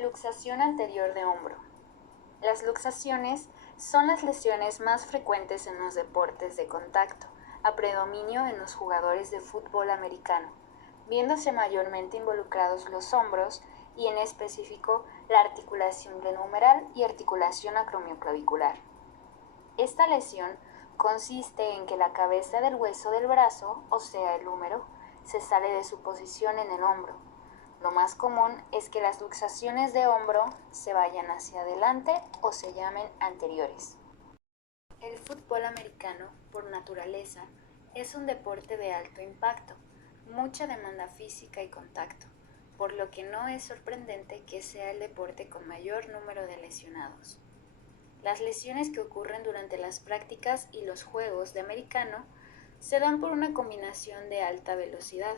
Luxación anterior de hombro. Las luxaciones son las lesiones más frecuentes en los deportes de contacto, a predominio en los jugadores de fútbol americano, viéndose mayormente involucrados los hombros y en específico la articulación glenohumeral y articulación acromioclavicular. Esta lesión consiste en que la cabeza del hueso del brazo, o sea el húmero, se sale de su posición en el hombro. Lo más común es que las luxaciones de hombro se vayan hacia adelante o se llamen anteriores. El fútbol americano, por naturaleza, es un deporte de alto impacto, mucha demanda física y contacto, por lo que no es sorprendente que sea el deporte con mayor número de lesionados. Las lesiones que ocurren durante las prácticas y los juegos de americano se dan por una combinación de alta velocidad.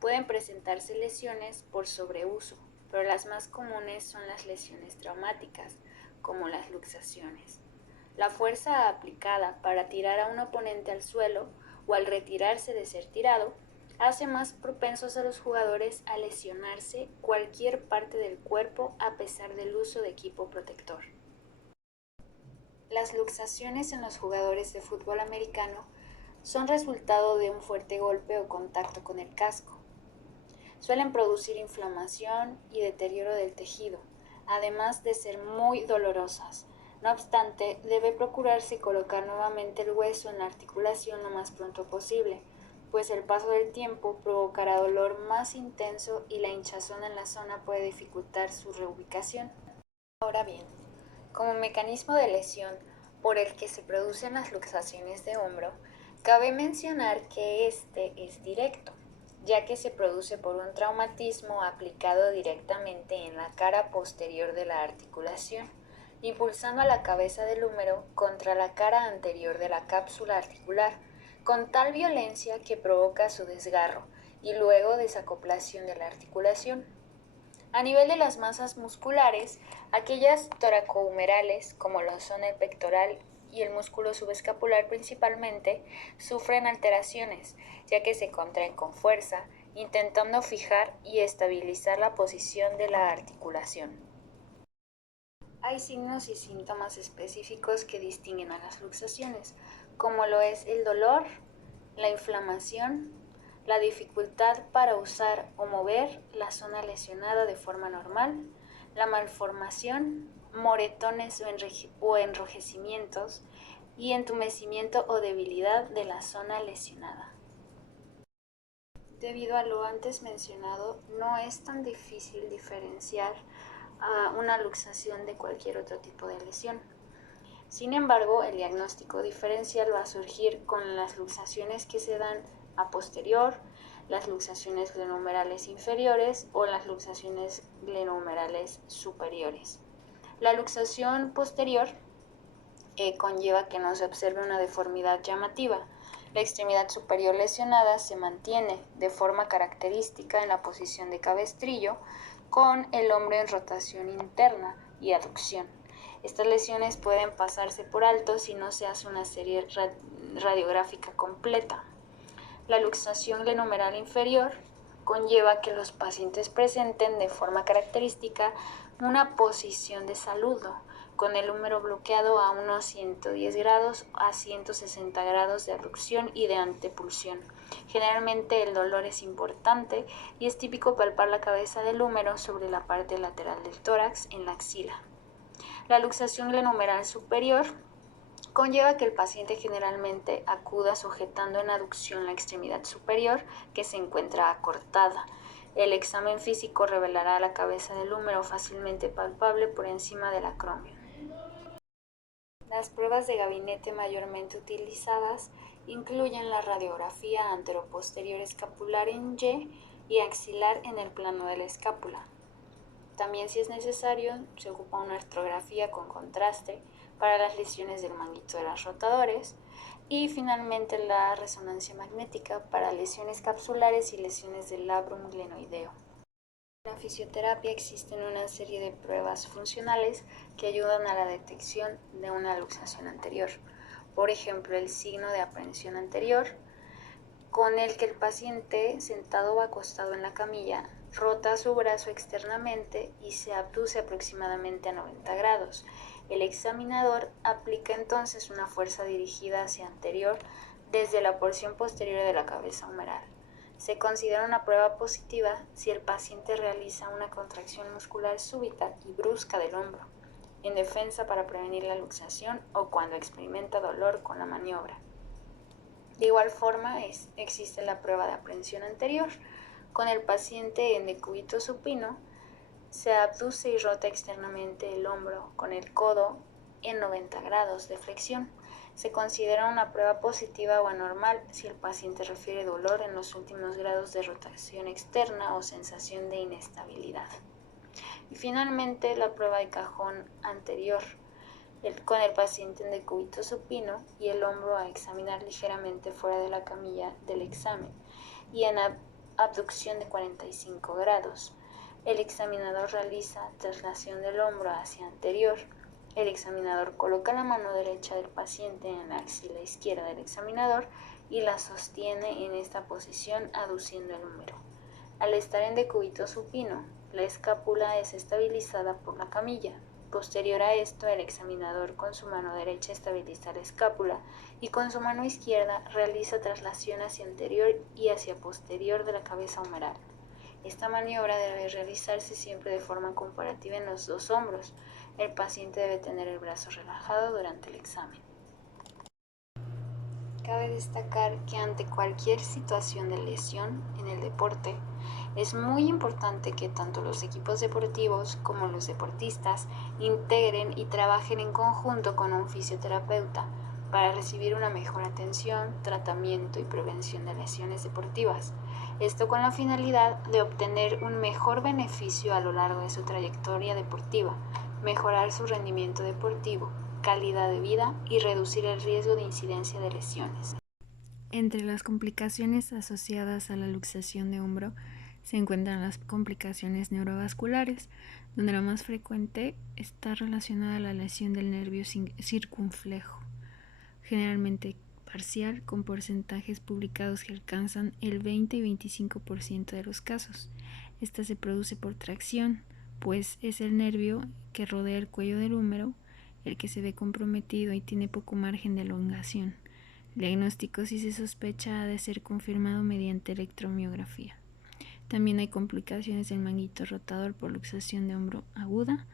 Pueden presentarse lesiones por sobreuso, pero las más comunes son las lesiones traumáticas, como las luxaciones. La fuerza aplicada para tirar a un oponente al suelo o al retirarse de ser tirado hace más propensos a los jugadores a lesionarse cualquier parte del cuerpo a pesar del uso de equipo protector. Las luxaciones en los jugadores de fútbol americano son resultado de un fuerte golpe o contacto con el casco. Suelen producir inflamación y deterioro del tejido, además de ser muy dolorosas. No obstante, debe procurarse colocar nuevamente el hueso en la articulación lo más pronto posible, pues el paso del tiempo provocará dolor más intenso y la hinchazón en la zona puede dificultar su reubicación. Ahora bien, como mecanismo de lesión por el que se producen las luxaciones de hombro, cabe mencionar que este es directo, ya que se produce por un traumatismo aplicado directamente en la cara posterior de la articulación, impulsando a la cabeza del húmero contra la cara anterior de la cápsula articular, con tal violencia que provoca su desgarro y luego desacoplación de la articulación. A nivel de las masas musculares, aquellas toracohumerales, como lo son el pectoral y el músculo subescapular principalmente, sufren alteraciones, ya que se contraen con fuerza, intentando fijar y estabilizar la posición de la articulación. Hay signos y síntomas específicos que distinguen a las luxaciones, como lo es el dolor, la inflamación, la dificultad para usar o mover la zona lesionada de forma normal, la malformación, moretones o enrojecimientos y entumecimiento o debilidad de la zona lesionada. Debido a lo antes mencionado, no es tan difícil diferenciar una luxación de cualquier otro tipo de lesión. Sin embargo, el diagnóstico diferencial va a surgir con las luxaciones que se dan a posterior, las luxaciones glenohumerales inferiores o las luxaciones glenohumerales superiores. La luxación posterior conlleva que no se observe una deformidad llamativa. La extremidad superior lesionada se mantiene de forma característica en la posición de cabestrillo, con el hombro en rotación interna y aducción. Estas lesiones pueden pasarse por alto si no se hace una serie radiográfica completa. La luxación glenohumeral inferior conlleva que los pacientes presenten de forma característica una posición de saludo, con el húmero bloqueado a unos 110 grados a 160 grados de abducción y de antepulsión. Generalmente el dolor es importante y es típico palpar la cabeza del húmero sobre la parte lateral del tórax en la axila. La luxación glenohumeral superior conlleva que el paciente generalmente acuda sujetando en aducción la extremidad superior que se encuentra acortada. El examen físico revelará la cabeza del húmero fácilmente palpable por encima del acromio. Las pruebas de gabinete mayormente utilizadas incluyen la radiografía anteroposterior escapular en Y axilar en el plano de la escápula. También, si es necesario, se ocupa una artrografía con contraste para las lesiones del manguito de los rotadores y finalmente la resonancia magnética para lesiones capsulares y lesiones del labrum glenoideo. En la fisioterapia existen una serie de pruebas funcionales que ayudan a la detección de una luxación anterior. Por ejemplo, el signo de aprehensión anterior, con el que el paciente sentado o acostado en la camilla rota su brazo externamente y se abduce aproximadamente a 90 grados. El examinador aplica entonces una fuerza dirigida hacia anterior desde la porción posterior de la cabeza humeral. Se considera una prueba positiva si el paciente realiza una contracción muscular súbita y brusca del hombro, en defensa para prevenir la luxación o cuando experimenta dolor con la maniobra. De igual forma, existe la prueba de aprensión anterior. Con el paciente en decúbito supino, se abduce y rota externamente el hombro con el codo en 90 grados de flexión. Se considera una prueba positiva o anormal si el paciente refiere dolor en los últimos grados de rotación externa o sensación de inestabilidad. Y finalmente, la prueba de cajón anterior, con el paciente en decúbito supino y el hombro a examinar ligeramente fuera de la camilla del examen y en abducción de 45 grados. El examinador realiza traslación del hombro hacia anterior. El examinador coloca la mano derecha del paciente en la axila izquierda del examinador y la sostiene en esta posición aduciendo el húmero. Al estar en decúbito supino, la escápula es estabilizada por la camilla. Posterior a esto, el examinador con su mano derecha estabiliza la escápula y con su mano izquierda realiza traslación hacia anterior y hacia posterior de la cabeza humeral. Esta maniobra debe realizarse siempre de forma comparativa en los dos hombros. El paciente debe tener el brazo relajado durante el examen. Cabe destacar que ante cualquier situación de lesión en el deporte, es muy importante que tanto los equipos deportivos como los deportistas integren y trabajen en conjunto con un fisioterapeuta para recibir una mejor atención, tratamiento y prevención de lesiones deportivas. Esto con la finalidad de obtener un mejor beneficio a lo largo de su trayectoria deportiva, mejorar su rendimiento deportivo, calidad de vida y reducir el riesgo de incidencia de lesiones. Entre las complicaciones asociadas a la luxación de hombro se encuentran las complicaciones neurovasculares, donde la más frecuente está relacionada a la lesión del nervio circunflejo, generalmente parcial, con porcentajes publicados que alcanzan el 20 y 25% de los casos. Esta se produce por tracción, pues es el nervio que rodea el cuello del húmero el que se ve comprometido y tiene poco margen de elongación. El diagnóstico, si se sospecha, ha de ser confirmado mediante electromiografía. También hay complicaciones del manguito rotador por luxación de hombro aguda.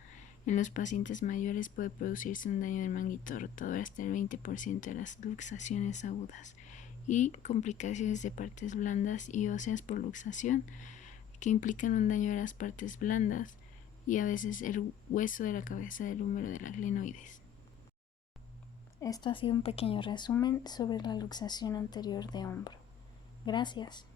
En los pacientes mayores puede producirse un daño del manguito rotador hasta el 20% de las luxaciones agudas, y complicaciones de partes blandas y óseas por luxación, que implican un daño de las partes blandas y a veces el hueso de la cabeza del húmero de la glenoides. Esto ha sido un pequeño resumen sobre la luxación anterior de hombro. Gracias.